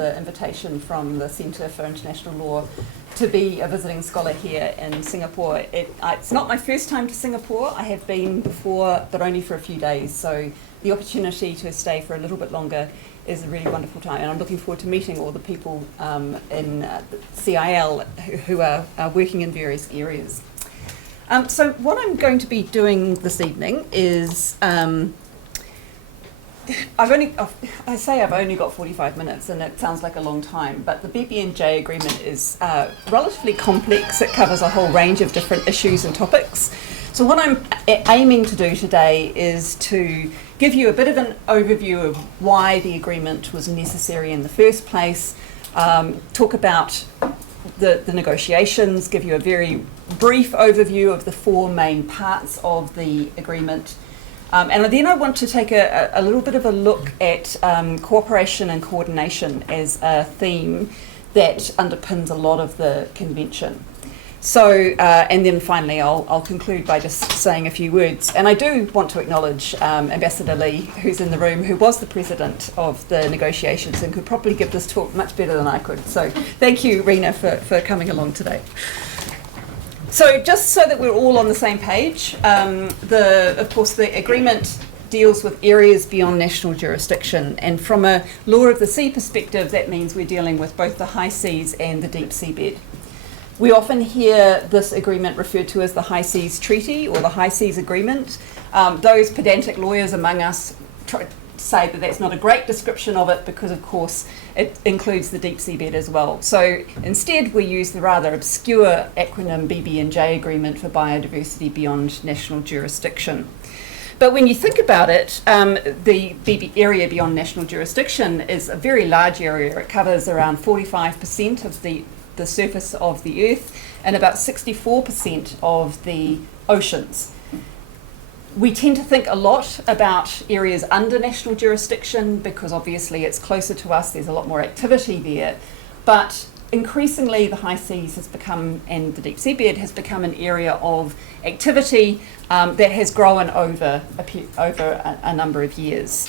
the invitation from the Centre for International Law to be a visiting scholar here in Singapore. It's not my first time to Singapore. I have been before, but only for a few days. So the opportunity to stay for a little bit longer is a really wonderful time. And I'm looking forward to meeting all the people in CIL who are working in various areas. So what I'm going to be doing this evening is I've only got 45 minutes, and it sounds like a long time, but the BBNJ agreement is relatively complex. It covers a whole range of different issues and topics. So what I'm aiming to do today is to give you a bit of an overview of why the agreement was necessary in the first place, talk about the negotiations, give you a very brief overview of the four main parts of the agreement. And then I want to take a little bit of a look at cooperation and coordination as a theme that underpins a lot of the convention. So, and then finally I'll conclude by just saying a few words. And I do want to acknowledge Ambassador Lee, who's in the room, who was the president of the negotiations and could probably give this talk much better than I could. So thank you, Rena, for coming along today. So just so that we're all on the same page, of course the agreement deals with areas beyond national jurisdiction, and from a law of the sea perspective that means we're dealing with both the high seas and the deep seabed. We often hear this agreement referred to as the High Seas Treaty or the High Seas Agreement. Those pedantic lawyers among us say that that's not a great description of it because, of course, it includes the deep seabed as well. So instead, we use the rather obscure acronym BBNJ Agreement for Biodiversity Beyond National Jurisdiction. But when you think about it, the area beyond national jurisdiction is a very large area. It covers around 45% of the surface of the Earth and about 64% of the oceans. We tend to think a lot about areas under national jurisdiction because obviously it's closer to us, there's a lot more activity there. But increasingly the high seas has become, and the deep seabed has become, an area of activity that has grown over a number of years.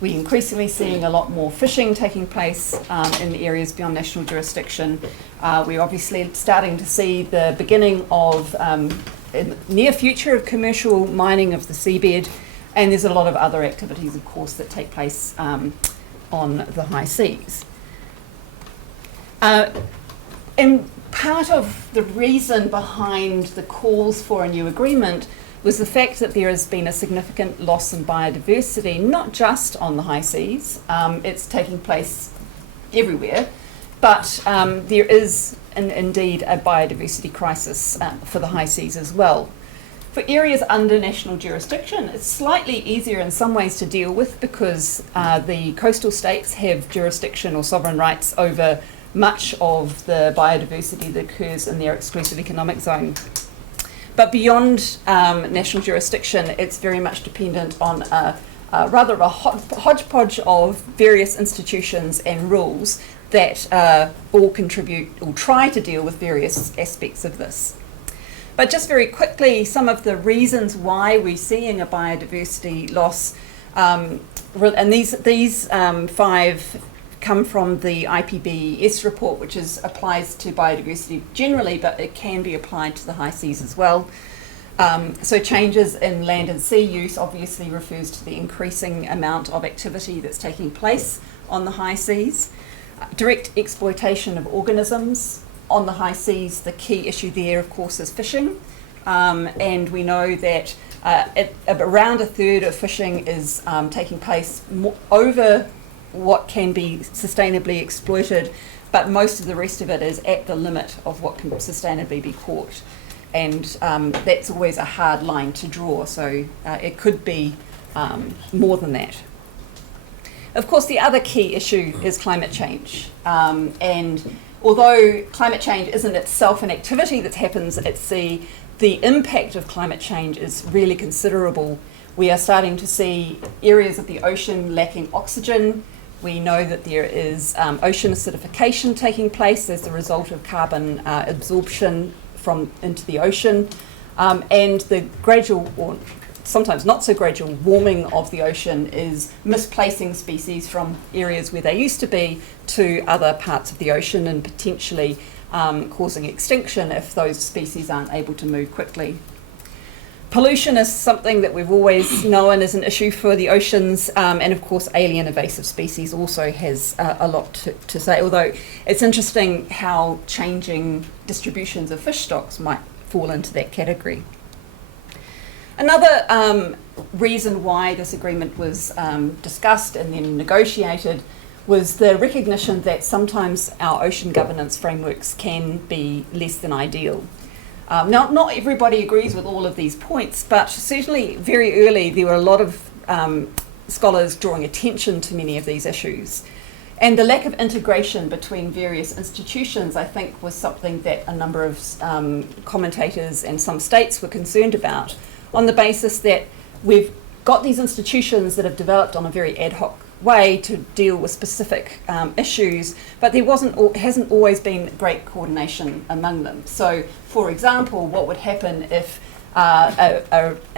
We're increasingly seeing a lot more fishing taking place in the areas beyond national jurisdiction. We're obviously starting to see the beginning of in the near future of commercial mining of the seabed, and there's a lot of other activities, of course, that take place on the high seas. And part of the reason behind the calls for a new agreement was the fact that there has been a significant loss in biodiversity, not just on the high seas, it's taking place everywhere, but there is indeed a biodiversity crisis for the high seas as well. For areas under national jurisdiction, it's slightly easier in some ways to deal with because the coastal states have jurisdiction or sovereign rights over much of the biodiversity that occurs in their exclusive economic zone. But beyond national jurisdiction, it's very much dependent on a hodgepodge of various institutions and rules that all contribute or try to deal with various aspects of this. But just very quickly, some of the reasons why we're seeing a biodiversity loss, and these five come from the IPBES report, which applies to biodiversity generally, but it can be applied to the high seas as well. So changes in land and sea use obviously refers to the increasing amount of activity that's taking place on the high seas. Direct exploitation of organisms on the high seas, the key issue there, of course, is fishing. And we know that around a third of fishing is taking place over what can be sustainably exploited, but most of the rest of it is at the limit of what can sustainably be caught. And that's always a hard line to draw, so it could be more than that. Of course, the other key issue is climate change. And although climate change isn't itself an activity that happens at sea, the impact of climate change is really considerable. We are starting to see areas of the ocean lacking oxygen. We know that there is ocean acidification taking place as a result of carbon absorption into the ocean, and the gradual or sometimes not so gradual warming of the ocean is misplacing species from areas where they used to be to other parts of the ocean, and potentially causing extinction if those species aren't able to move quickly. Pollution is something that we've always known is an issue for the oceans, and of course alien invasive species also has a lot to say, although it's interesting how changing distributions of fish stocks might fall into that category. Another reason why this agreement was discussed and then negotiated was the recognition that sometimes our ocean governance frameworks can be less than ideal. Now, not everybody agrees with all of these points, but certainly very early there were a lot of scholars drawing attention to many of these issues. And the lack of integration between various institutions, I think, was something that a number of commentators and some states were concerned about, on the basis that we've got these institutions that have developed on a very ad hoc way to deal with specific issues, but there hasn't always been great coordination among them. So, for example, what would happen if an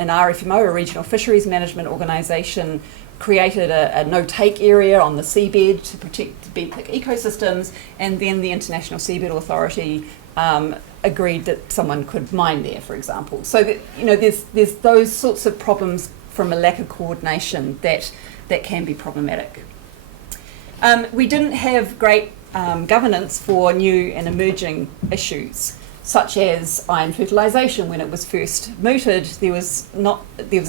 RFMO, a regional fisheries management organisation, created a no-take area on the seabed to protect the benthic ecosystems, and then the International Seabed Authority agreed that someone could mine there, for example. So that, there's those sorts of problems from a lack of coordination that can be problematic. We didn't have great governance for new and emerging issues, such as iron fertilisation. When it was first mooted, there was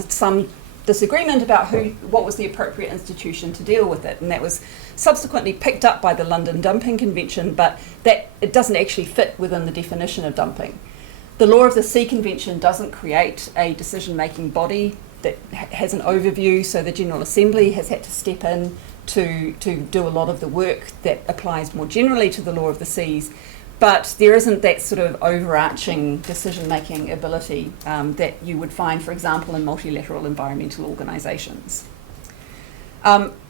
some disagreement about what was the appropriate institution to deal with it, and that was subsequently picked up by the London Dumping Convention, but that it doesn't actually fit within the definition of dumping. The Law of the Sea Convention doesn't create a decision-making body that has an overview, so the General Assembly has had to step in to do a lot of the work that applies more generally to the Law of the Seas. But there isn't that sort of overarching decision-making ability that you would find, for example, in multilateral environmental organisations.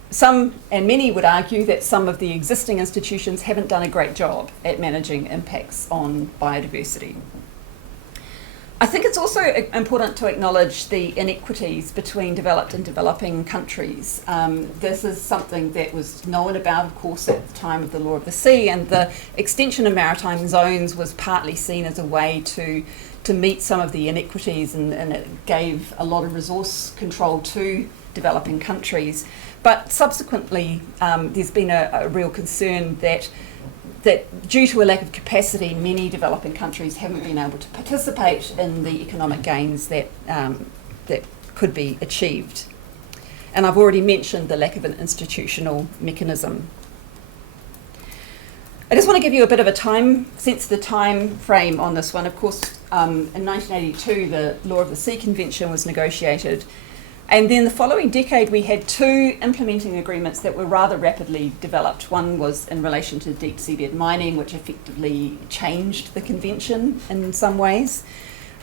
Some and many would argue that some of the existing institutions haven't done a great job at managing impacts on biodiversity. I think it's also important to acknowledge the inequities between developed and developing countries. This is something that was known about, of course, at the time of the Law of the Sea, and the extension of maritime zones was partly seen as a way to meet some of the inequities, and it gave a lot of resource control to developing countries. But subsequently, there's been a real concern that due to a lack of capacity, many developing countries haven't been able to participate in the economic gains that could be achieved. And I've already mentioned the lack of an institutional mechanism. I just want to give you a bit of a the time frame on this one. Of course, in 1982, the Law of the Sea Convention was negotiated. And then the following decade, we had two implementing agreements that were rather rapidly developed. One was in relation to deep seabed mining, which effectively changed the convention in some ways.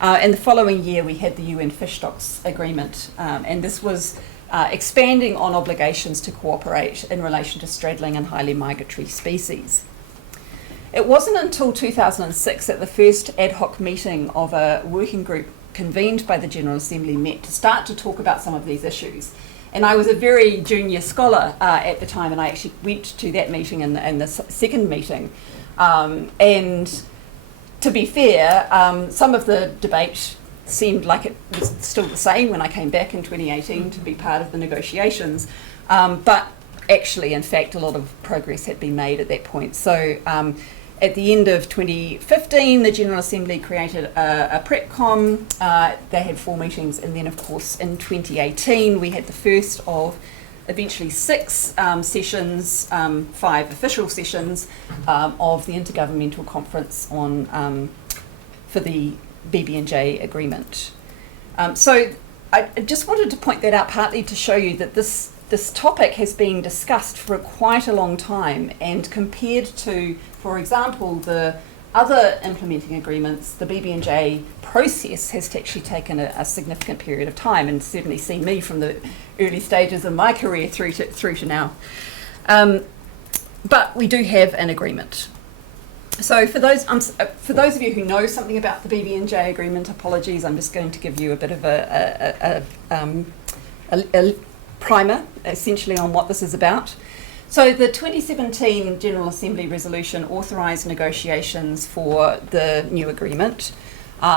And the following year, we had the UN Fish Stocks Agreement. And this was expanding on obligations to cooperate in relation to straddling and highly migratory species. It wasn't until 2006 that the first ad hoc meeting of a working group convened by the General Assembly met to start to talk about some of these issues. And I was a very junior scholar at the time, and I actually went to that meeting and the second meeting. And to be fair, some of the debate seemed like it was still the same when I came back in 2018 to be part of the negotiations. But actually, in fact, a lot of progress had been made at that point. So at the end of 2015, the General Assembly created a PrepCom. They had 4 meetings, and then, of course, in 2018, we had the first of eventually 6 sessions, 5 official sessions of the Intergovernmental Conference for the BBNJ agreement. So I just wanted to point that out partly to show you that this topic has been discussed for quite a long time, and compared to, for example, the other implementing agreements, the BBNJ process has actually taken a significant period of time, and certainly seen me from the early stages of my career through to now. But we do have an agreement. So for those of you who know something about the BBNJ agreement, apologies, I'm just going to give you a bit of a primer, essentially, on what this is about. So the 2017 General Assembly resolution authorised negotiations for the new agreement.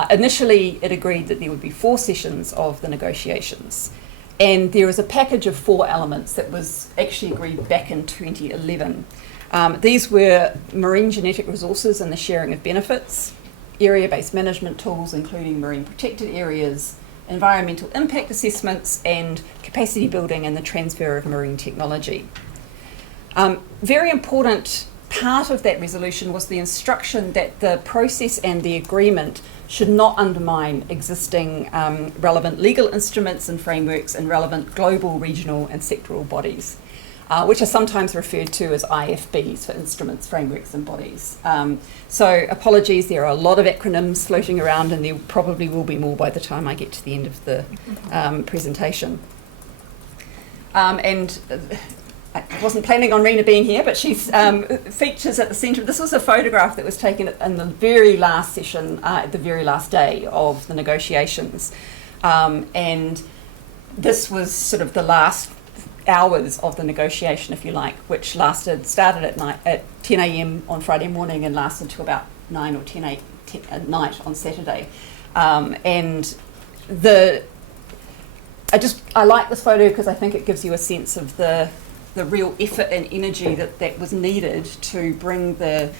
Initially, it agreed that there would be 4 sessions of the negotiations. And there was a package of 4 elements that was actually agreed back in 2011. These were marine genetic resources and the sharing of benefits, area-based management tools, including marine protected areas, environmental impact assessments, and capacity building and the transfer of marine technology. Very important part of that resolution was the instruction that the process and the agreement should not undermine existing relevant legal instruments and frameworks and relevant global, regional and sectoral bodies, which are sometimes referred to as IFBs for instruments, frameworks and bodies. So apologies, there are a lot of acronyms floating around, and there probably will be more by the time I get to the end of the presentation. I wasn't planning on Rena being here, but she features at the centre. This was a photograph that was taken in the very last session, at the very last day of the negotiations. And this was sort of the last hours of the negotiation, if you like, which started at 10 a.m. on Friday morning and lasted to about 9 or 10 at night on Saturday. And I like this photo because I think it gives you a sense of the real effort and energy that was needed to bring the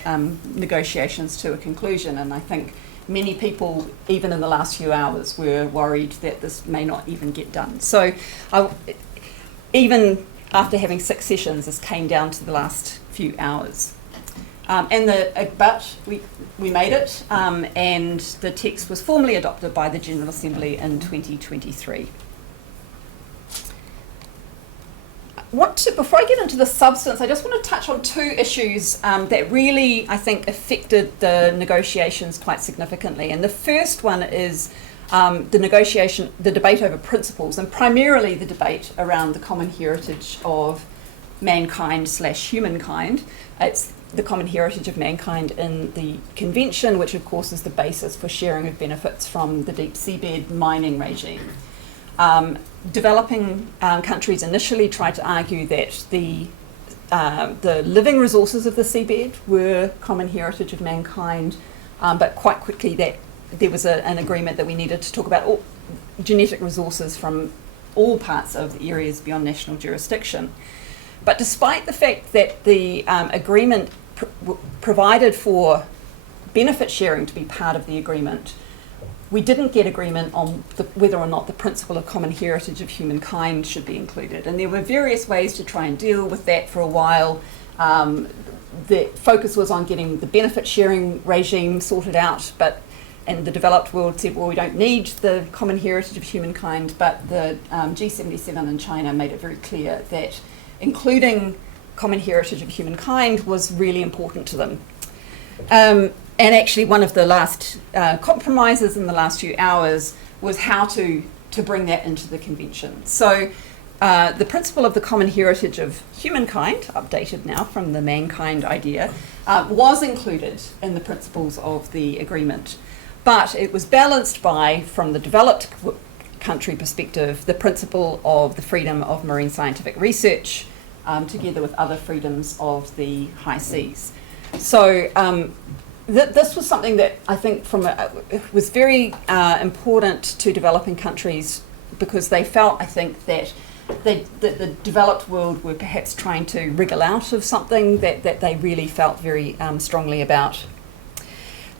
negotiations to a conclusion. And I think many people, even in the last few hours, were worried that this may not even get done. So even after having 6 sessions, this came down to the last few hours. But we made it, and the text was formally adopted by the General Assembly in 2023. Before I get into the substance, I just want to touch on 2 issues that really, I think, affected the negotiations quite significantly. And the first one is the debate over principles, and primarily the debate around the common heritage of mankind/humankind. It's the common heritage of mankind in the Convention, which of course is the basis for sharing of benefits from the deep seabed mining regime. Developing countries initially tried to argue that the living resources of the seabed were common heritage of mankind, but quite quickly that there was an agreement that we needed to talk about all genetic resources from all parts of the areas beyond national jurisdiction. But despite the fact that the agreement provided for benefit sharing to be part of the agreement, we didn't get agreement on whether or not the principle of common heritage of humankind should be included. And there were various ways to try and deal with that for a while. The focus was on getting the benefit sharing regime sorted out, and the developed world said, well, we don't need the common heritage of humankind, but the G77 in China made it very clear that including common heritage of humankind was really important to them. And actually one of the last compromises in the last few hours was how to bring that into the Convention. So the principle of the common heritage of humankind, updated now from the mankind idea, was included in the principles of the agreement. But it was balanced by, from the developed country perspective, the principle of the freedom of marine scientific research, together with other freedoms of the high seas. So this was something that I think was very important to developing countries, because they felt, I think, that the developed world were perhaps trying to wriggle out of something that they really felt very strongly about.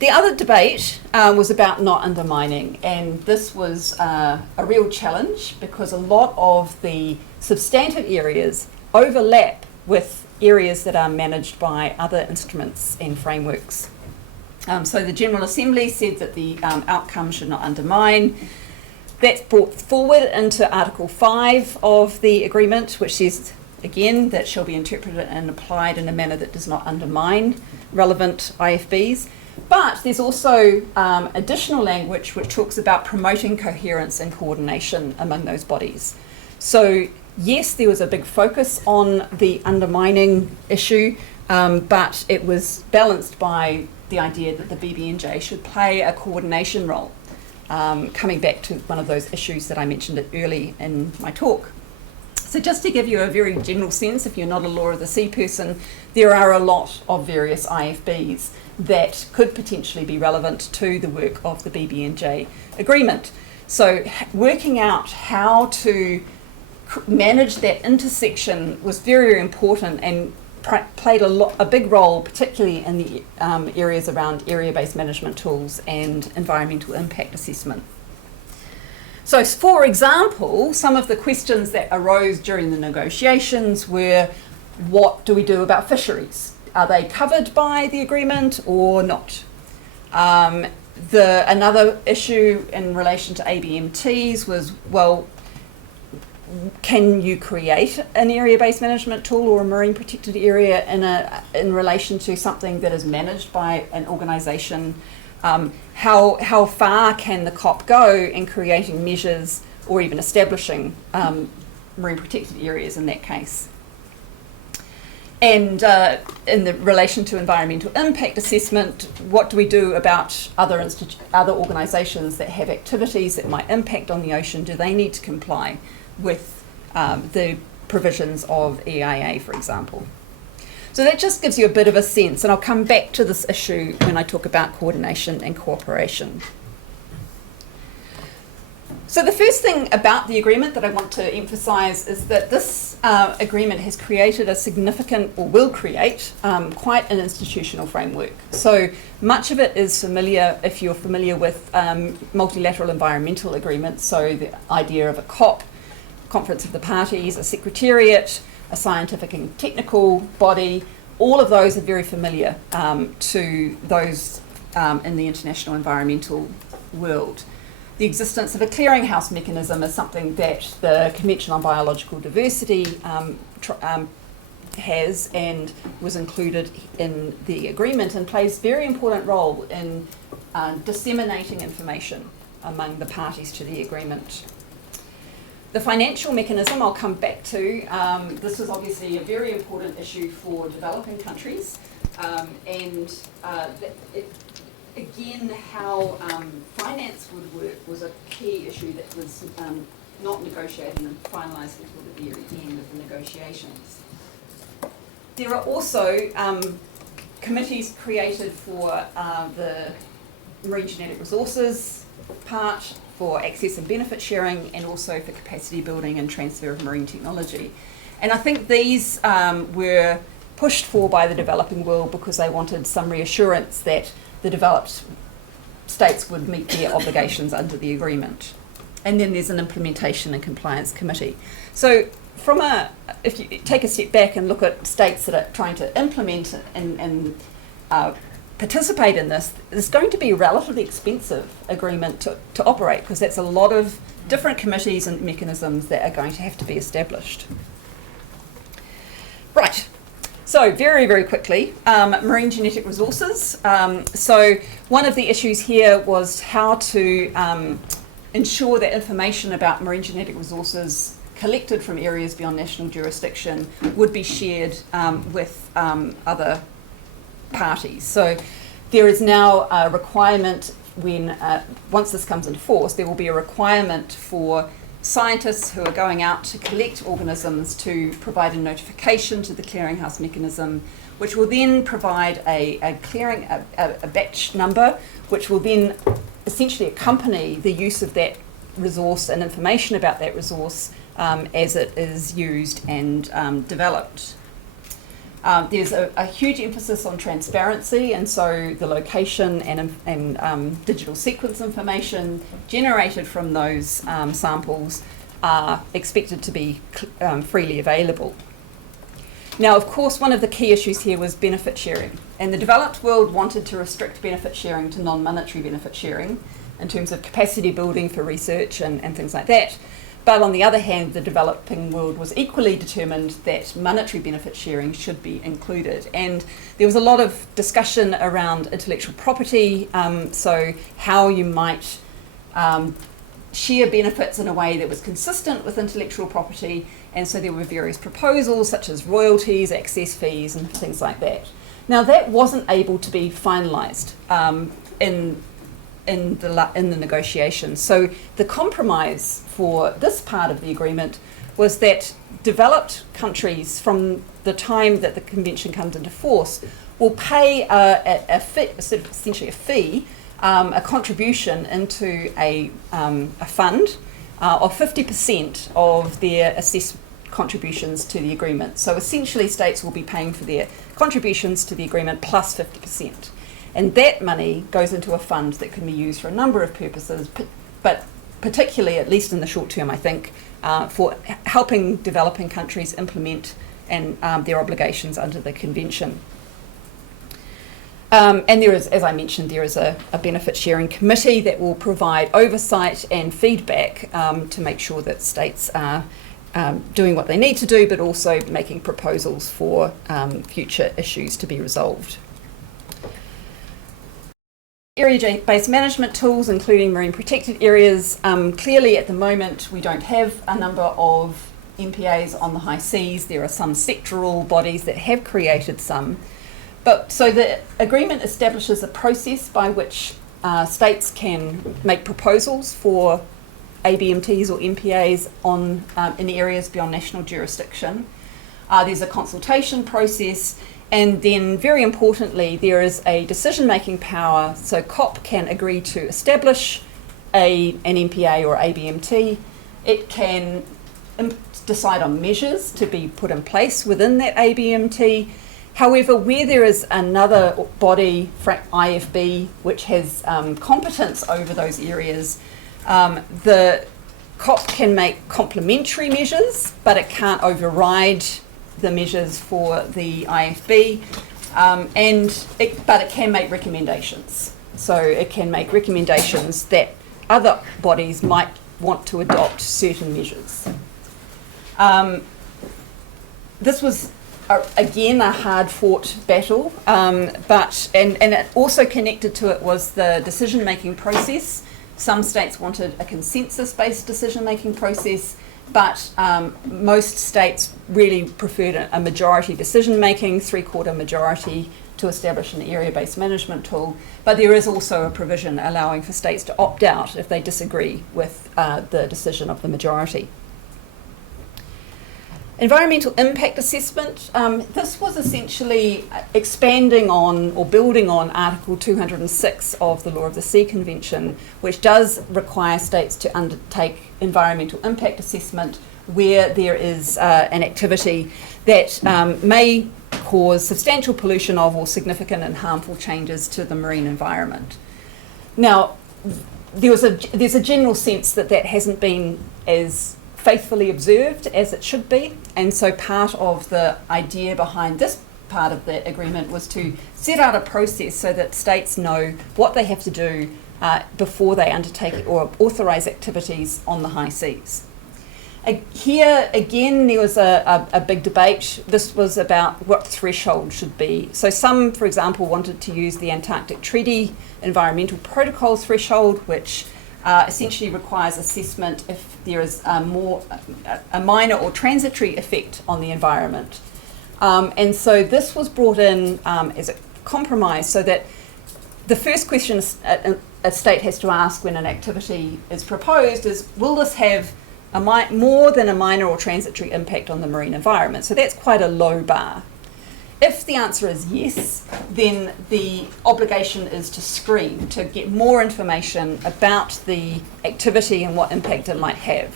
The other debate was about not undermining, and this was a real challenge because a lot of the substantive areas overlap with areas that are managed by other instruments and frameworks. So the General Assembly said that the outcome should not undermine. That's brought forward into Article 5 of the agreement, which says, again, that shall be interpreted and applied in a manner that does not undermine relevant IFBs. But there's also additional language which talks about promoting coherence and coordination among those bodies. So yes, there was a big focus on the undermining issue, but it was balanced by the idea that the BBNJ should play a coordination role, coming back to one of those issues that I mentioned early in my talk. So just to give you a very general sense, if you're not a law of the sea person, there are a lot of various IFBs that could potentially be relevant to the work of the BBNJ agreement. So working out how to manage that intersection was very, very important and played a big role, particularly in the areas around area-based management tools and environmental impact assessment. So, for example, some of the questions that arose during the negotiations were, what do we do about fisheries? Are they covered by the agreement or not? Another issue in relation to ABMTs was, well, can you create an area-based management tool or a marine protected area in relation to something that is managed by an organisation? How far can the COP go in creating measures or even establishing marine protected areas in that case? And in the relation to environmental impact assessment, what do we do about other organisations that have activities that might impact on the ocean? Do they need to comply with the provisions of EIA, for example? So that just gives you a bit of a sense, and I'll come back to this issue when I talk about coordination and cooperation. So the first thing about the agreement that I want to emphasise is that this agreement has created a significant, or will create, quite an institutional framework. So much of it is familiar if you're familiar with multilateral environmental agreements, so the idea of a COP, Conference of the Parties, a secretariat, a scientific and technical body. All of those are very familiar to those in the international environmental world. The existence of a clearinghouse mechanism is something that the Convention on Biological Diversity has and was included in the agreement and plays a very important role in disseminating information among the parties to the agreement. The financial mechanism I'll come back to. This was obviously a very important issue for developing countries, and again, how finance would work was a key issue that was not negotiated and finalised until the very end of the negotiations. There are also committees created for the marine genetic resources part, for access and benefit sharing, and also for capacity building and transfer of marine technology. And I think these were pushed for by the developing world because they wanted some reassurance that the developed states would meet their obligations under the agreement. And then there's an implementation and compliance committee. So if you take a step back and look at states that are trying to implement and participate in this, it's going to be a relatively expensive agreement to operate, because that's a lot of different committees and mechanisms that are going to have to be established. Right, so very, very quickly, marine genetic resources. So one of the issues here was how to ensure that information about marine genetic resources collected from areas beyond national jurisdiction would be shared with other parties. So there is now a requirement when, once this comes into force, there will be a requirement for scientists who are going out to collect organisms to provide a notification to the clearinghouse mechanism, which will then provide a batch number, which will then essentially accompany the use of that resource and information about that resource as it is used and developed. There's a huge emphasis on transparency, and so the location and digital sequence information generated from those samples are expected to be freely available. Now, of course, one of the key issues here was benefit sharing, and the developed world wanted to restrict benefit sharing to non-monetary benefit sharing in terms of capacity building for research and things like that. But on the other hand, the developing world was equally determined that monetary benefit sharing should be included. And there was a lot of discussion around intellectual property, so how you might share benefits in a way that was consistent with intellectual property, And so there were various proposals such as royalties, access fees and things like that. Now that wasn't able to be finalised in the negotiations. So the compromise for this part of the agreement was that developed countries, from the time that the convention comes into force, will pay a fee, essentially a fee, a contribution into a fund of 50% of their assessed contributions to the agreement. So essentially states will be paying for their contributions to the agreement plus 50%. And that money goes into a fund that can be used for a number of purposes, but particularly, at least in the short term, I think, for helping developing countries implement and their obligations under the convention. And there is, as I mentioned, there is a benefit sharing committee that will provide oversight and feedback to make sure that states are doing what they need to do, but also making proposals for future issues to be resolved. Area-based management tools, including marine protected areas. Clearly at the moment we don't have a number of MPAs on the high seas. There are some sectoral bodies that have created some. But so the agreement establishes a process by which states can make proposals for ABMTs or MPAs on in areas beyond national jurisdiction. There's a consultation process, and then very importantly there is a decision-making power. So COP can agree to establish an MPA or ABMT. It can decide on measures to be put in place within that ABMT. However, where there is another body, IFB, which has competence over those areas, the COP can make complementary measures, but it can't override the measures for the IFB, but it can make recommendations. So it can make recommendations that other bodies might want to adopt certain measures. This was again a hard-fought battle, but it also connected to it was the decision-making process. Some states wanted a consensus-based decision-making process, but most states really preferred a majority decision-making, three-quarter majority, to establish an area-based management tool. But there is also a provision allowing for states to opt out if they disagree with the decision of the majority. Environmental impact assessment. This was essentially expanding on or building on Article 206 of the Law of the Sea Convention, which does require states to undertake environmental impact assessment where there is an activity that may cause substantial pollution of or significant and harmful changes to the marine environment. Now, there's a general sense that that hasn't been as faithfully observed as it should be, and so part of the idea behind this part of the agreement was to set out a process so that states know what they have to do before they undertake or authorise activities on the high seas. Here again there was a big debate. This was about what threshold should be. So some, for example, wanted to use the Antarctic Treaty Environmental Protocol threshold, which essentially requires assessment if there is a minor or transitory effect on the environment. And so this was brought in as a compromise so that the first question a state has to ask when an activity is proposed is, will this have more than a minor or transitory impact on the marine environment? So that's quite a low bar. If the answer is yes, then the obligation is to screen, to get more information about the activity and what impact it might have.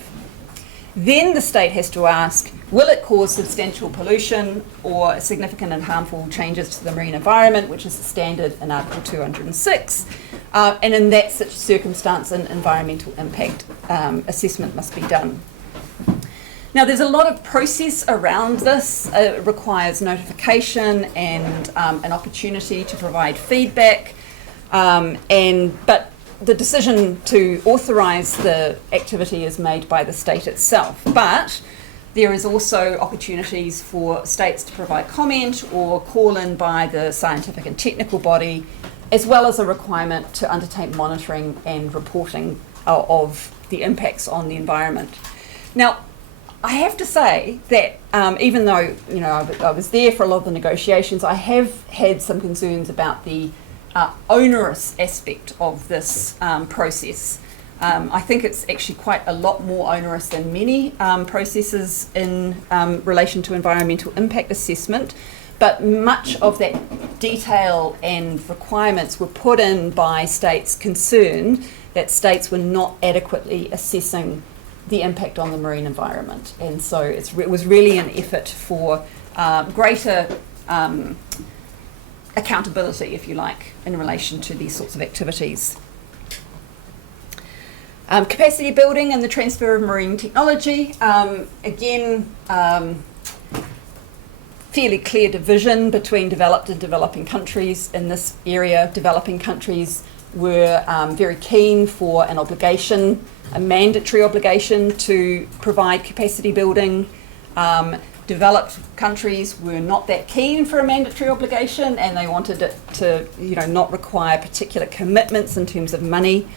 Then the state has to ask, will it cause substantial pollution or significant and harmful changes to the marine environment, which is the standard in Article 206. And in that circumstance, an environmental impact assessment must be done. Now, there's a lot of process around this. It requires notification and an opportunity to provide feedback. But the decision to authorise the activity is made by the state itself. But there is also opportunities for states to provide comment or call in by the scientific and technical body, as well as a requirement to undertake monitoring and reporting of the impacts on the environment. Now, I have to say that even though I was there for a lot of the negotiations, I have had some concerns about the onerous aspect of this process. I think it's actually quite a lot more onerous than many processes in relation to environmental impact assessment, but much of that detail and requirements were put in by states concerned that states were not adequately assessing the impact on the marine environment. And so it was really an effort for greater accountability, if you like, in relation to these sorts of activities. Capacity building and the transfer of marine technology. Again, fairly clear division between developed and developing countries in this area. Developing countries were very keen for an obligation, a mandatory obligation to provide capacity building. Developed countries were not that keen for a mandatory obligation, and they wanted it to, not require particular commitments in terms of money.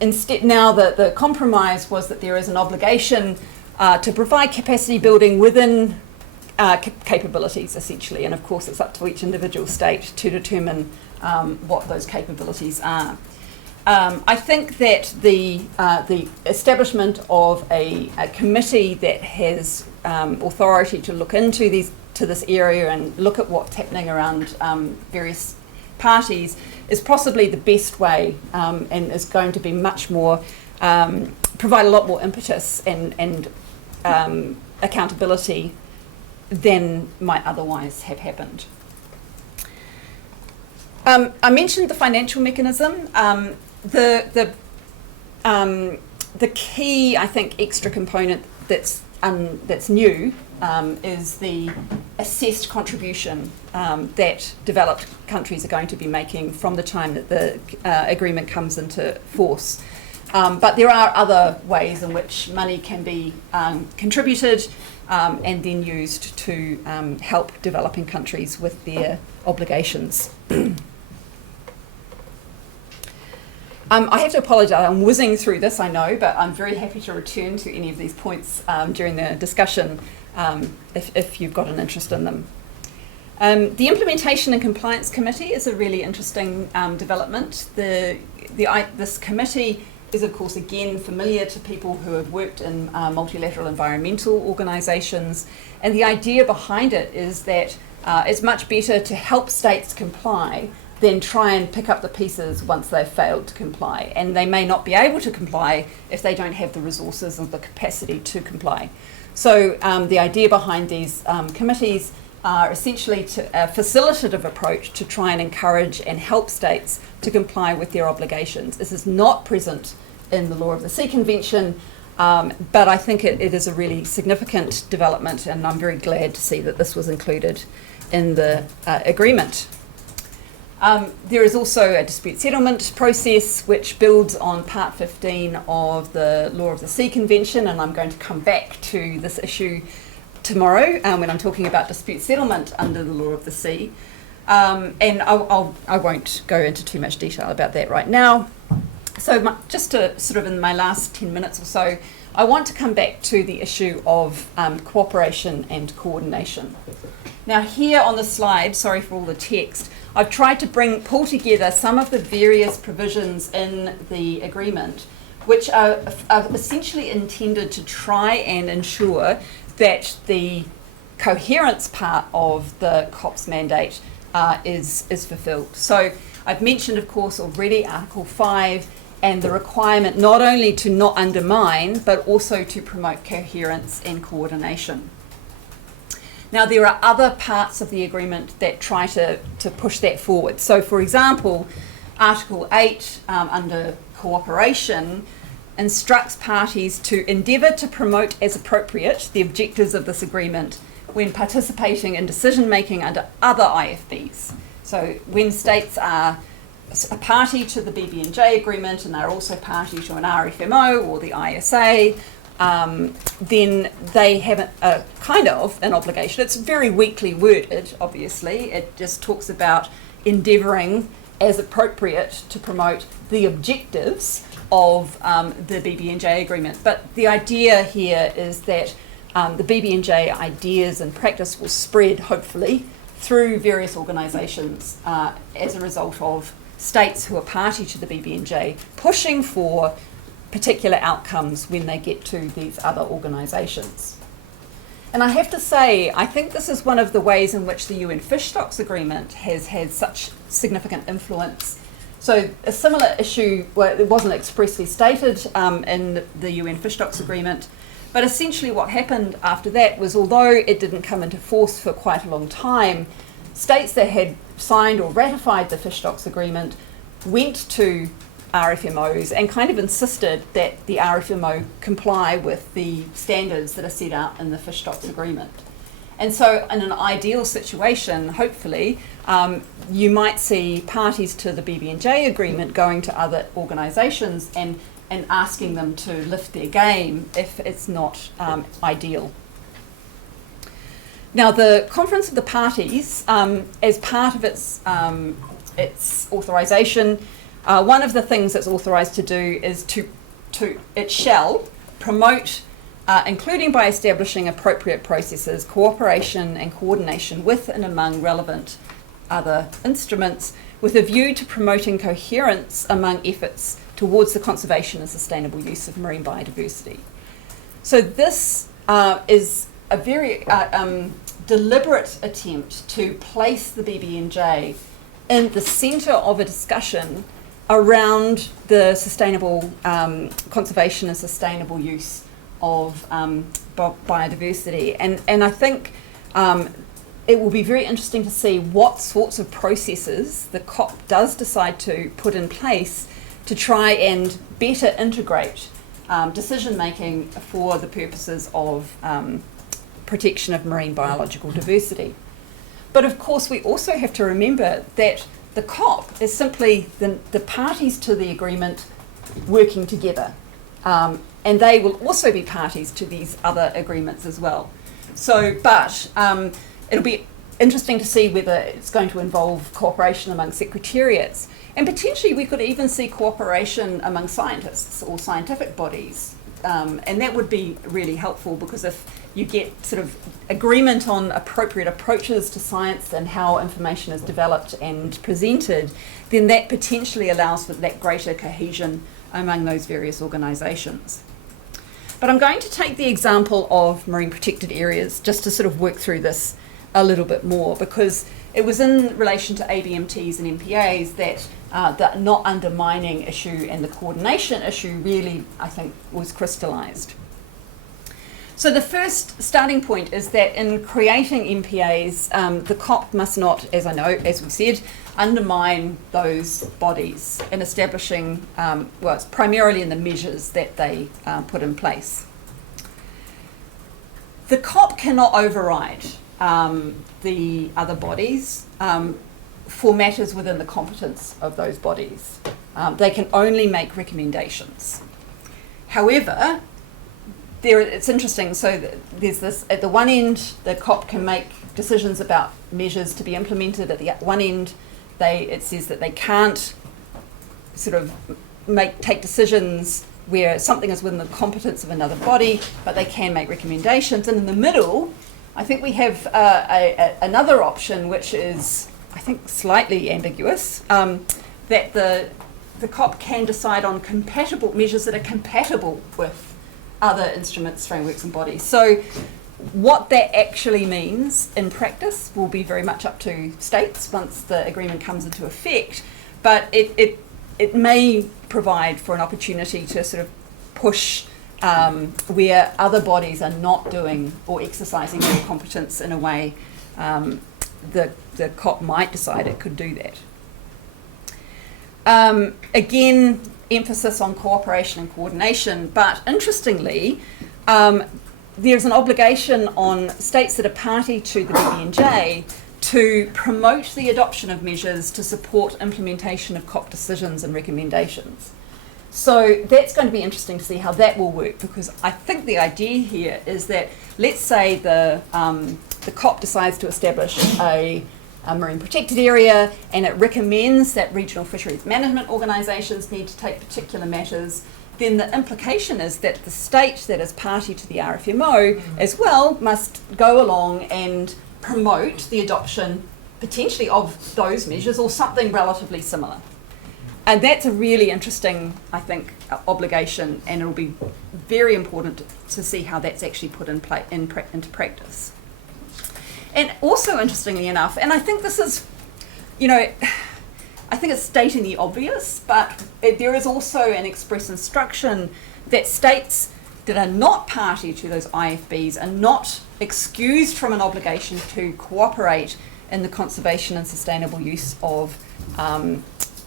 Instead, now the compromise was that there is an obligation to provide capacity building within capabilities, essentially, and of course it's up to each individual state to determine what those capabilities are. I think that the establishment of a committee that has authority to look into this area and look at what's happening around various parties is possibly the best way, and is going to be much more provide a lot more impetus and accountability than might otherwise have happened. I mentioned the financial mechanism. The key, I think, extra component that's new is the assessed contribution that developed countries are going to be making from the time that the agreement comes into force. But there are other ways in which money can be contributed and then used to help developing countries with their obligations. I have to apologise, I'm whizzing through this, I know, but I'm very happy to return to any of these points during the discussion if you've got an interest in them. The Implementation and Compliance Committee is a really interesting development. This committee is, of course, again familiar to people who have worked in multilateral environmental organisations, and the idea behind it is that it's much better to help states comply than try and pick up the pieces once they've failed to comply. And they may not be able to comply if they don't have the resources or the capacity to comply. So the idea behind these committees are essentially a facilitative approach to try and encourage and help states to comply with their obligations. This is not present in the Law of the Sea Convention, but I think it is a really significant development, and I'm very glad to see that this was included in the agreement. There is also a dispute settlement process which builds on Part 15 of the Law of the Sea Convention, and I'm going to come back to this issue tomorrow when I'm talking about dispute settlement under the Law of the Sea. And I won't go into too much detail about that right now. So just to sort of in my last 10 minutes or so, I want to come back to the issue of cooperation and coordination. Now here on the slide, sorry for all the text, I've tried to pull together some of the various provisions in the agreement which are essentially intended to try and ensure that the coherence part of the COPS mandate is fulfilled. So I've mentioned, of course, already Article 5 and the requirement not only to not undermine, but also to promote coherence and coordination. Now, there are other parts of the agreement that try to push that forward. So, for example, Article 8 under cooperation instructs parties to endeavour to promote as appropriate the objectives of this agreement when participating in decision-making under other IFBs. So when states are a party to the BBNJ agreement and they're also party to an RFMO or the ISA, then they have a kind of an obligation. It's very weakly worded, obviously. It just talks about endeavouring as appropriate to promote the objectives of the BBNJ agreement. But the idea here is that the BBNJ ideas and practice will spread, hopefully, through various organisations as a result of states who are party to the BBNJ pushing for particular outcomes when they get to these other organisations. And I have to say, I think this is one of the ways in which the UN Fish Stocks Agreement has had such significant influence. So a similar issue, well, it wasn't expressly stated in the UN Fish Stocks Agreement, but essentially what happened after that was, although it didn't come into force for quite a long time, states that had signed or ratified the Fish Stocks Agreement went to RFMOs and kind of insisted that the RFMO comply with the standards that are set out in the Fish Stocks Agreement. And so in an ideal situation, hopefully, you might see parties to the BBNJ agreement going to other organisations and asking them to lift their game if it's not ideal. Now, the Conference of the Parties, as part of its authorisation, one of the things it's authorised to do is it shall promote, including by establishing appropriate processes, cooperation and coordination with and among relevant other instruments, with a view to promoting coherence among efforts towards the conservation and sustainable use of marine biodiversity. So this is a very deliberate attempt to place the BBNJ in the centre of a discussion around the sustainable conservation and sustainable use of biodiversity. And I think it will be very interesting to see what sorts of processes the COP does decide to put in place to try and better integrate decision making for the purposes of protection of marine biological diversity. But of course we also have to remember that the COP is simply the parties to the agreement working together, and they will also be parties to these other agreements as well. So, but it'll be interesting to see whether it's going to involve cooperation among secretariats, and potentially we could even see cooperation among scientists or scientific bodies, and that would be really helpful, because if you get sort of agreement on appropriate approaches to science and how information is developed and presented, then that potentially allows for that greater cohesion among those various organisations. But I'm going to take the example of marine protected areas just to sort of work through this a little bit more, because it was in relation to ABMTs and MPAs that the not undermining issue and the coordination issue really, I think, was crystallised. So the first starting point is that in creating MPAs, the COP must not, as we said, undermine those bodies in establishing, well, it's primarily in the measures that they put in place. The COP cannot override the other bodies for matters within the competence of those bodies. They can only make recommendations. However, it's interesting, so there's this, at the one end, the COP can make decisions about measures to be implemented. At the one end, it says that they can't sort of take decisions where something is within the competence of another body, but they can make recommendations. And in the middle, I think we have another option, which is, I think, slightly ambiguous, that the COP can decide on compatible measures that are compatible with other instruments, frameworks and bodies. So what that actually means in practice will be very much up to states once the agreement comes into effect, but it may provide for an opportunity to sort of push where other bodies are not doing or exercising their competence in a way the COP might decide it could do that. Again, emphasis on cooperation and coordination, but interestingly, there's an obligation on states that are party to the BBNJ to promote the adoption of measures to support implementation of COP decisions and recommendations. So that's going to be interesting to see how that will work, because I think the idea here is that, let's say the COP decides to establish a marine protected area, and it recommends that regional fisheries management organisations need to take particular matters, then the implication is that the state that is party to the RFMO as well must go along and promote the adoption potentially of those measures or something relatively similar. And that's a really interesting, I think, obligation, and it'll be very important to see how that's actually put into practice. And also, interestingly enough, and I think this is, I think it's stating the obvious, but there is also an express instruction that states that are not party to those IFBs are not excused from an obligation to cooperate in the conservation and sustainable use of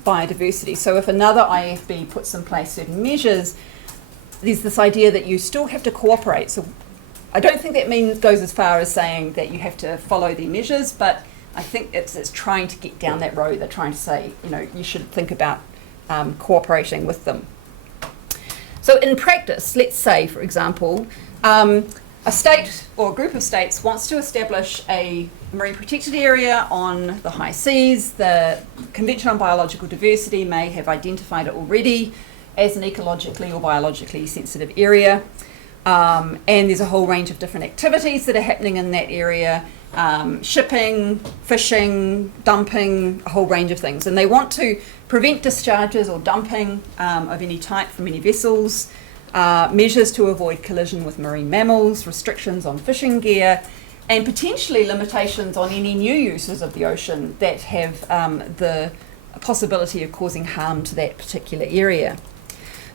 biodiversity. So if another IFB puts in place certain measures, there's this idea that you still have to cooperate. So I don't think that goes as far as saying that you have to follow the measures, but I think it's trying to get down that road. They're trying to say, you should think about cooperating with them. So in practice, let's say, for example, a state or a group of states wants to establish a marine protected area on the high seas. The Convention on Biological Diversity may have identified it already as an ecologically or biologically sensitive area. And there's a whole range of different activities that are happening in that area, shipping, fishing, dumping, a whole range of things. And they want to prevent discharges or dumping of any type from any vessels, measures to avoid collision with marine mammals, restrictions on fishing gear, and potentially limitations on any new uses of the ocean that have the possibility of causing harm to that particular area.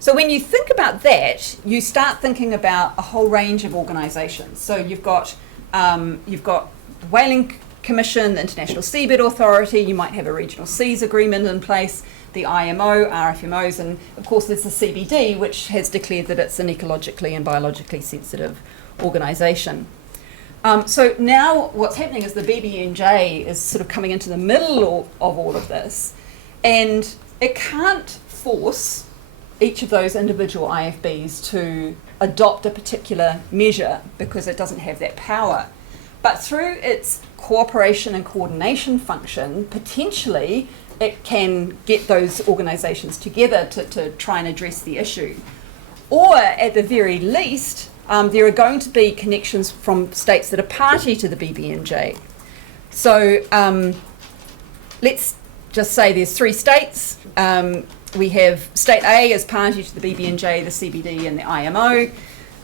So when you think about that, you start thinking about a whole range of organisations. So you've got the Whaling Commission, the International Seabed Authority, you might have a regional seas agreement in place, the IMO, RFMOs, and of course there's the CBD, which has declared that it's an ecologically and biologically sensitive organisation. So now what's happening is the BBNJ is sort of coming into the middle of all of this, and it can't force each of those individual IFBs to adopt a particular measure because it doesn't have that power. But through its cooperation and coordination function, potentially it can get those organisations together to try and address the issue. Or at the very least, there are going to be connections from states that are party to the BBNJ. So let's just say there's 3 states. We have State A as party to the BBNJ, the CBD and the IMO.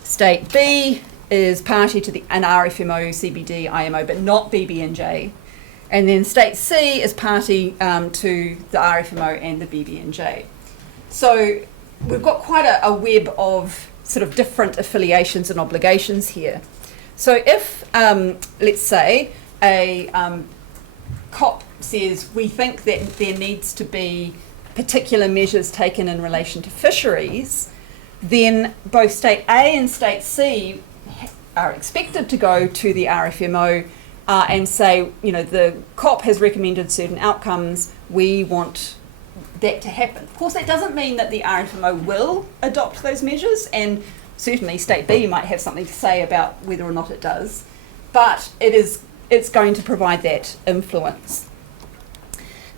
State B is party to an RFMO, CBD, IMO, but not BBNJ. And then State C is party to the RFMO and the BBNJ. So we've got quite a web of sort of different affiliations and obligations here. So if, let's say, a COP says we think that there needs to be particular measures taken in relation to fisheries, then both State A and State C are expected to go to the RFMO and say, the COP has recommended certain outcomes, we want that to happen. Of course, that doesn't mean that the RFMO will adopt those measures, and certainly State B might have something to say about whether or not it does, but it's going to provide that influence.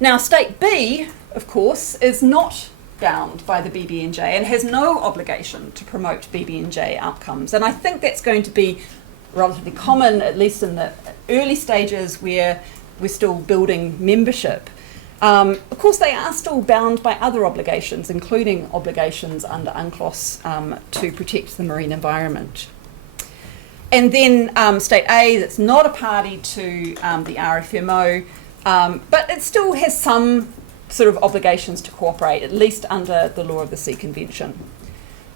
Now, State B, of course, is not bound by the BBNJ and has no obligation to promote BBNJ outcomes. And I think that's going to be relatively common, at least in the early stages where we're still building membership. Of course, they are still bound by other obligations, including obligations under UNCLOS to protect the marine environment. And then State A, that's not a party to the RFMO, but it still has some sort of obligations to cooperate, at least under the Law of the Sea Convention.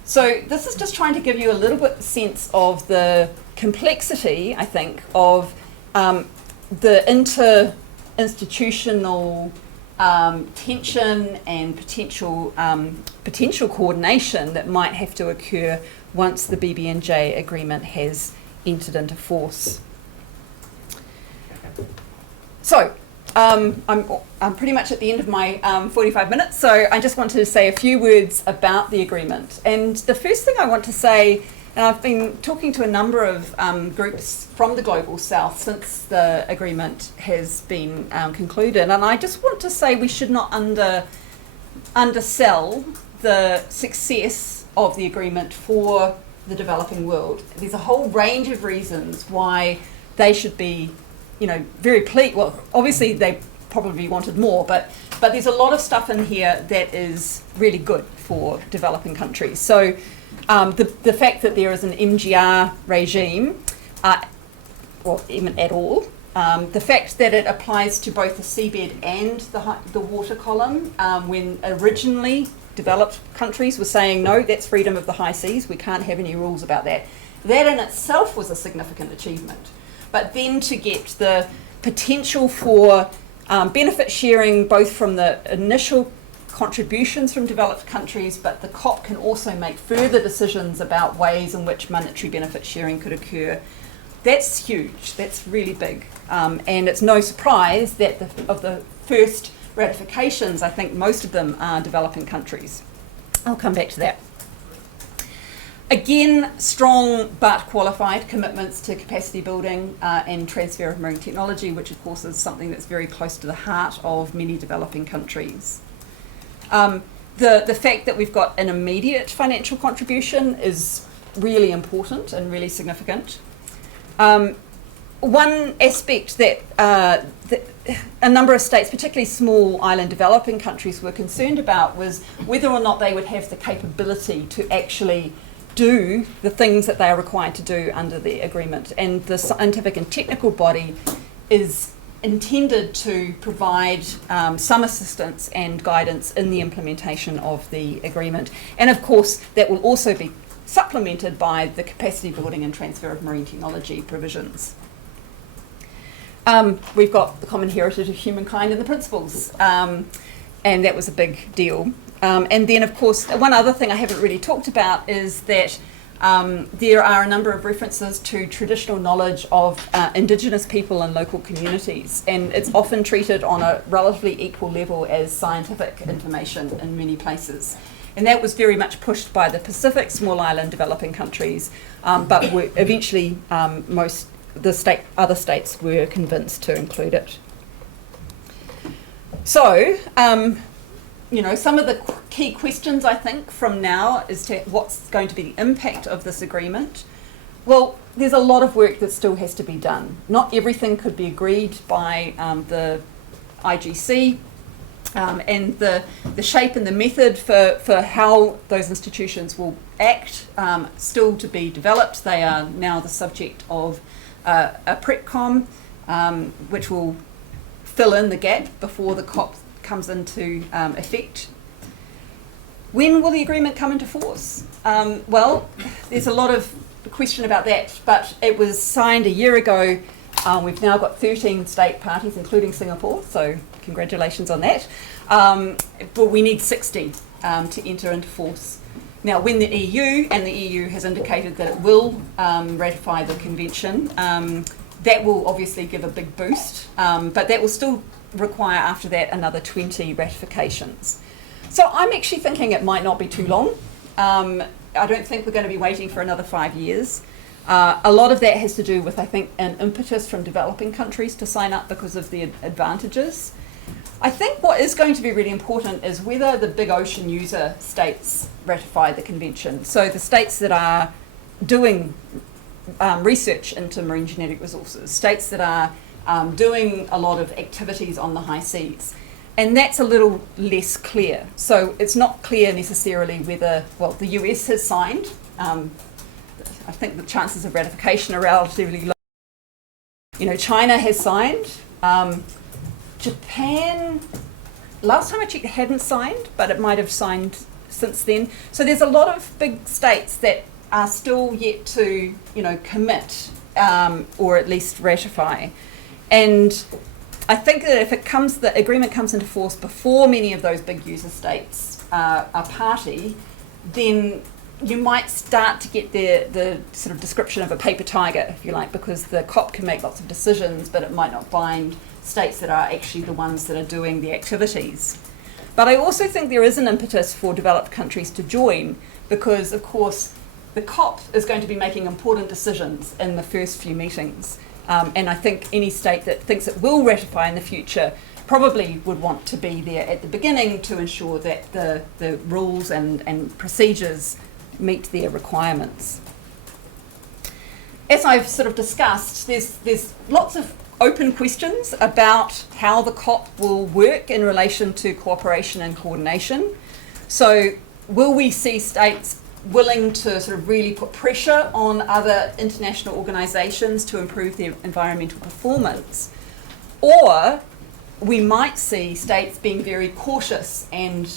So this is just trying to give you a little bit sense of the complexity, I think, of the inter-institutional tension and potential coordination that might have to occur once the BBNJ agreement has entered into force. So I'm pretty much at the end of my 45 minutes, so I just wanted to say a few words about the agreement. And the first thing I want to say And I've been talking to a number of groups from the Global South since the agreement has been concluded. And I just want to say we should not undersell the success of the agreement for the developing world. There's a whole range of reasons why they should be, very pleased. Well, obviously they probably wanted more, but there's a lot of stuff in here that is really good for developing countries. So the fact that there is an MGR regime, or even at all, the fact that it applies to both the seabed and the water column, when originally developed countries were saying, no, that's freedom of the high seas, we can't have any rules about that. That in itself was a significant achievement. But then to get the potential for benefit sharing, both from the initial contributions from developed countries, but the COP can also make further decisions about ways in which monetary benefit sharing could occur. That's huge, that's really big. And it's no surprise that of the first ratifications, I think most of them are developing countries. I'll come back to that. Again, strong but qualified commitments to capacity building and transfer of marine technology, which of course is something that's very close to the heart of many developing countries. The fact that we've got an immediate financial contribution is really important and really significant. One aspect that a number of states, particularly small island developing countries, were concerned about was whether or not they would have the capability to actually do the things that they are required to do under the agreement. And the scientific and technical body is intended to provide some assistance and guidance in the implementation of the agreement. And of course, that will also be supplemented by the capacity building and transfer of marine technology provisions. We've got the common heritage of humankind and the principles, and that was a big deal. And then, of course, one other thing I haven't really talked about is that there are a number of references to traditional knowledge of Indigenous people and local communities, and it's often treated on a relatively equal level as scientific information in many places. And that was very much pushed by the Pacific small island developing countries, but eventually other states were convinced to include it. So, some of the key questions I think from now is to what's going to be the impact of this agreement. Well, there's a lot of work that still has to be done. Not everything could be agreed by the IGC, and the shape and the method for how those institutions will act still to be developed. They are now the subject of a PrepCom, which will fill in the gap before the COP comes into effect. When will the agreement come into force? Well, there's a lot of question about that, but it was signed a year ago. We've now got 13 state parties, including Singapore, so congratulations on that. But we need 60 to enter into force. Now, when the EU, and the EU has indicated that it will ratify the convention, that will obviously give a big boost, but that will still require after that another 20 ratifications. So I'm actually thinking it might not be too long. I don't think we're going to be waiting for another 5 years. A lot of that has to do with, I think, an impetus from developing countries to sign up because of the advantages. I think what is going to be really important is whether the big ocean user states ratify the convention. So the states that are doing research into marine genetic resources, states that are doing a lot of activities on the high seas. And that's a little less clear. So it's not clear necessarily whether, well, the US has signed. I think the chances of ratification are relatively low. China has signed. Japan, last time I checked, hadn't signed, but it might have signed since then. So there's a lot of big states that are still yet to, commit or at least ratify. And I think that if the agreement comes into force before many of those big user states are party, then you might start to get the sort of description of a paper tiger, if you like, because the COP can make lots of decisions, but it might not bind states that are actually the ones that are doing the activities. But I also think there is an impetus for developed countries to join because, of course, the COP is going to be making important decisions in the first few meetings. And I think any state that thinks it will ratify in the future probably would want to be there at the beginning to ensure that the rules and procedures meet their requirements. As I've sort of discussed, there's lots of open questions about how the COP will work in relation to cooperation and coordination. So will we see states willing to sort of really put pressure on other international organisations to improve their environmental performance? Or we might see states being very cautious and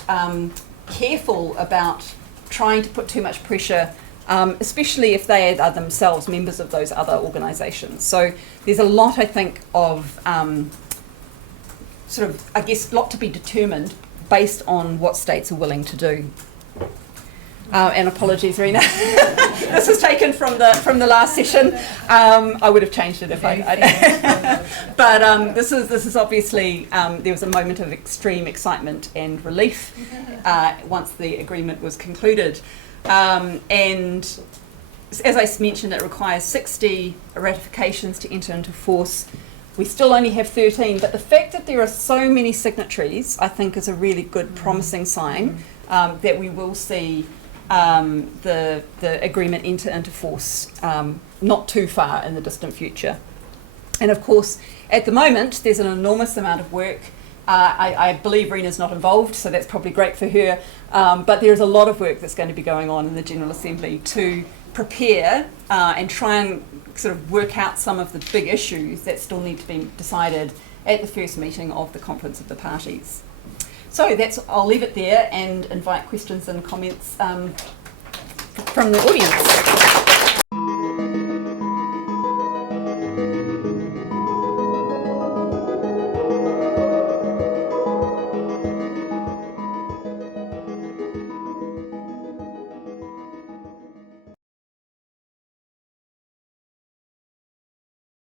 careful about trying to put too much pressure, especially if they are themselves members of those other organisations. So there's a lot, I think, of sort of, I guess, lot to be determined based on what states are willing to do. And apologies, Rena. This was taken from the last session. I would have changed it if I. But this is obviously there was a moment of extreme excitement and relief once the agreement was concluded, and as I mentioned, it requires 60 ratifications to enter into force. We still only have 13, but the fact that there are so many signatories, I think, is a really good, promising sign that we will see the agreement enter into force not too far in the distant future. And of course, at the moment, there's an enormous amount of work. I believe Rena's not involved, so that's probably great for her. But there's a lot of work that's going to be going on in the General Assembly to prepare and try and sort of work out some of the big issues that still need to be decided at the first meeting of the Conference of the Parties. So I'll leave it there and invite questions and comments from the audience.